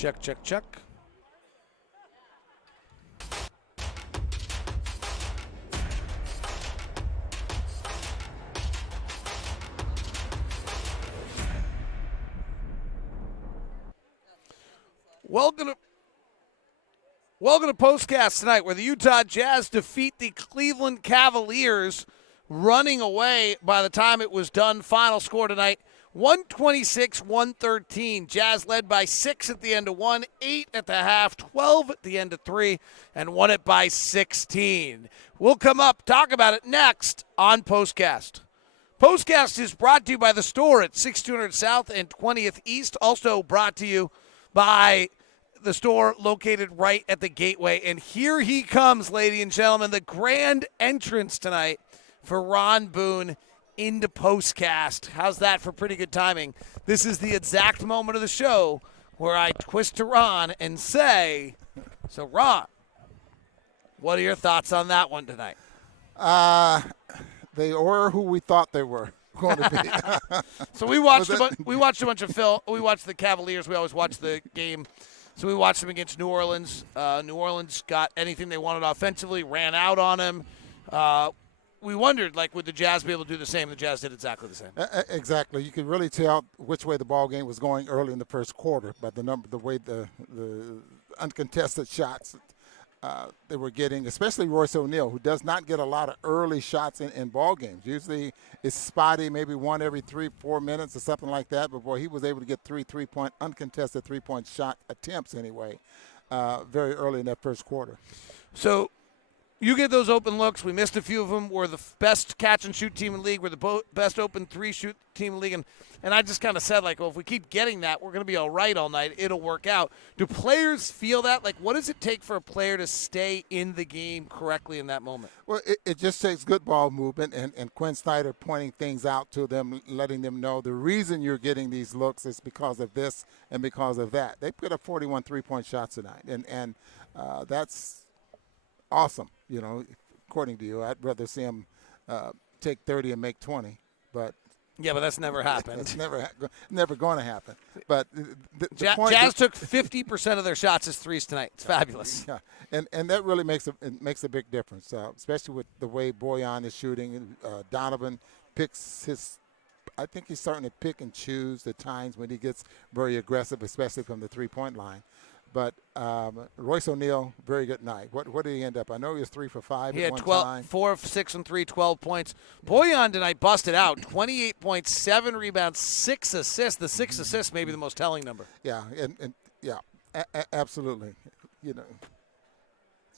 Check, check, check. Welcome to POSTCAST tonight, where the Utah Jazz defeat the Cleveland Cavaliers, running away by the time it was done. Final score tonight, 126-113. Jazz led by 6 at the end of 1, 8 at the half, 12 at the end of 3, and won it by 16. We'll come up, talk about it next on POSTCAST. POSTCAST is brought to you by the store at 6200 South and 20th East. Also brought to you by the store located right at the gateway. And here he comes, ladies and gentlemen, the grand entrance tonight for Ron Boone into POSTCAST. How's that for pretty good timing? This is the exact moment of the show where I twist to Ron and say, so Ron, what are your thoughts on that one tonight? They were who we thought they were going to be. So we watched a bunch of film. We watched the Cavaliers. We always watch the game. So we watched them against New Orleans. New Orleans got anything they wanted offensively, ran out on them. We wondered, would the Jazz be able to do the same? The Jazz did exactly the same. Exactly. You could really tell which way the ball game was going early in the first quarter by the way the uncontested shots they were getting, especially Royce O'Neal, who does not get a lot of early shots in ball games. Usually it's spotty, maybe one every 3-4 minutes or something like that. But boy, he was able to get uncontested three-point shot attempts anyway, very early in that first quarter. So you get those open looks. We missed a few of them. We're the best catch-and-shoot team in the league. We're the best open three-shoot team in the league. And I just kind of said, if we keep getting that, we're going to be all right all night. It'll work out. Do players feel that? What does it take for a player to stay in the game correctly in that moment? Well, it just takes good ball movement and Quinn Snyder pointing things out to them, letting them know the reason you're getting these looks is because of this and because of that. They put up 41 three-point shots tonight, and that's awesome. According to you, I'd rather see him take 30 and make 20, but yeah, but that's never happened. It's never going to happen. But the point Jazz took 50% of their shots as threes tonight. It's fabulous. Yeah, and that really makes a big difference, especially with the way Bojan is shooting. Donovan picks his. I think he's starting to pick and choose the times when he gets very aggressive, especially from the three-point line. But Royce O'Neal, very good night. What did he end up? I know he was 3 for 5 he at had one time. 4 of 6 and 3, 12 points. Bojan tonight busted out, 28 points, 7 rebounds, 6 assists. The 6 assists may be the most telling number. Yeah, and absolutely.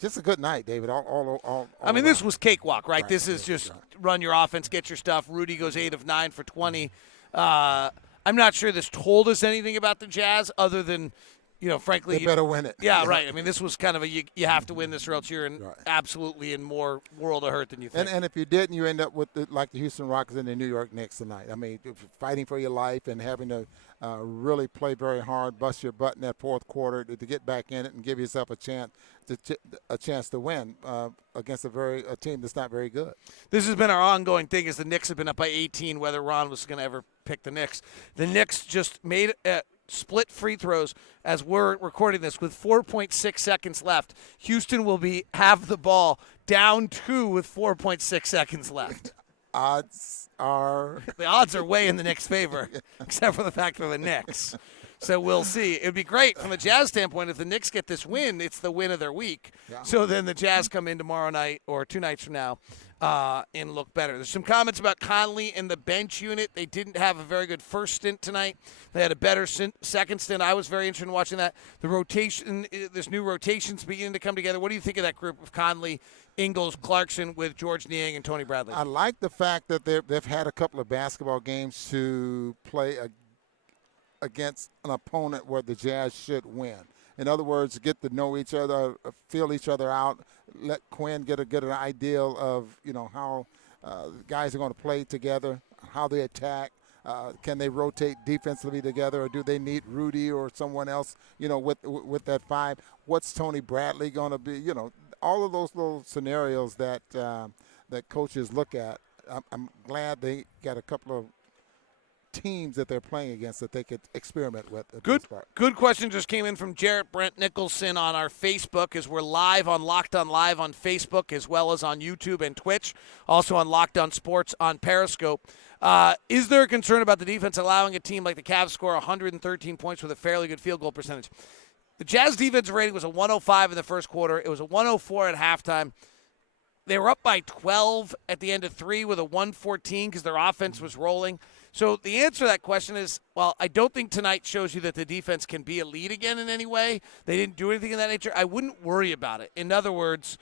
Just a good night, David. All I mean, this was cakewalk, right? This is right, just run your offense, get your stuff. Rudy goes 8 of 9 for 20. I'm not sure this told us anything about the Jazz other than – frankly, they better win it. Yeah, right. I mean, this was kind of you have to win this or else you're absolutely in more world of hurt than you think. And if you didn't, you end up with the Houston Rockets and the New York Knicks tonight. I mean, fighting for your life and having to really play very hard, bust your butt in that fourth quarter to get back in it and give yourself a chance to win against a team that's not very good. This has been our ongoing thing as the Knicks have been up by 18, whether Ron was going to ever pick the Knicks. The Knicks just made split free throws as we're recording this with 4.6 seconds left. Houston will have the ball down 2 with 4.6 seconds left. The odds are way in the Knicks' favor, except for the fact they're the Knicks. So we'll see. It would be great from a Jazz standpoint if the Knicks get this win. It's the win of their week. Yeah. So then the Jazz come in tomorrow night or 2 nights from now and look better. There's some comments about Conley and the bench unit. They didn't have a very good first stint tonight. They had a better second stint. I was very interested in watching that. The rotation, this new rotation's beginning to come together. What do you think of that group of Conley, Ingles, Clarkson with George Niang and Tony Bradley? I like the fact that they've had a couple of basketball games to play against an opponent where the Jazz should win. In other words, get to know each other, feel each other out, let Quinn get an idea of how guys are going to play together, how they attack. Can they rotate defensively together, or do they need Rudy or someone else, with that 5? What's Tony Bradley going to be? All of those little scenarios that coaches look at. I'm glad they got a couple of teams that they're playing against that they could experiment with. Good question just came in from Jarrett Brent Nicholson on our Facebook, as we're live on Locked On Live on Facebook as well as on YouTube and Twitch, also on Locked On Sports on Periscope. Is there a concern about the defense allowing a team like the Cavs score 113 points with a fairly good field goal percentage? The Jazz defensive rating was a 105 in the first quarter. It was a 104 at halftime. They were up by 12 at the end of 3 with a 114 because their offense was rolling. So the answer to that question is, well, I don't think tonight shows you that the defense can be a lead again in any way. They didn't do anything of that nature. I wouldn't worry about it. In other words,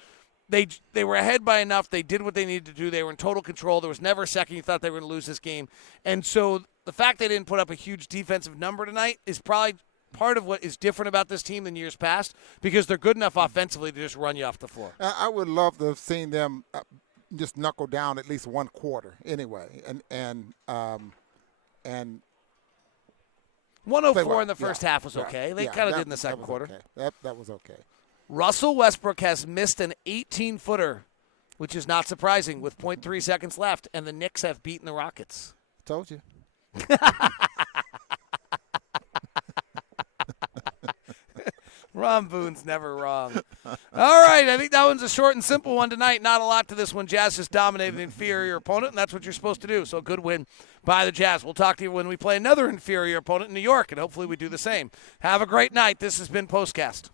they were ahead by enough. They did what they needed to do. They were in total control. There was never a second you thought they were going to lose this game. And so the fact they didn't put up a huge defensive number tonight is probably part of what is different about this team than years past, because they're good enough offensively to just run you off the floor. I would love to have seen them just knuckle down at least one quarter anyway, and 104 in the first half was okay. They kind of did in the second quarter. Okay. That was okay. Russell Westbrook has missed an 18-footer, which is not surprising, with 0.3 seconds left, and the Knicks have beaten the Rockets. Told you. Ron Boone's never wrong. All right, I think that one's a short and simple one tonight. Not a lot to this one. Jazz just dominated an inferior opponent, and that's what you're supposed to do. So a good win by the Jazz. We'll talk to you when we play another inferior opponent in New York, and hopefully we do the same. Have a great night. This has been POSTCAST.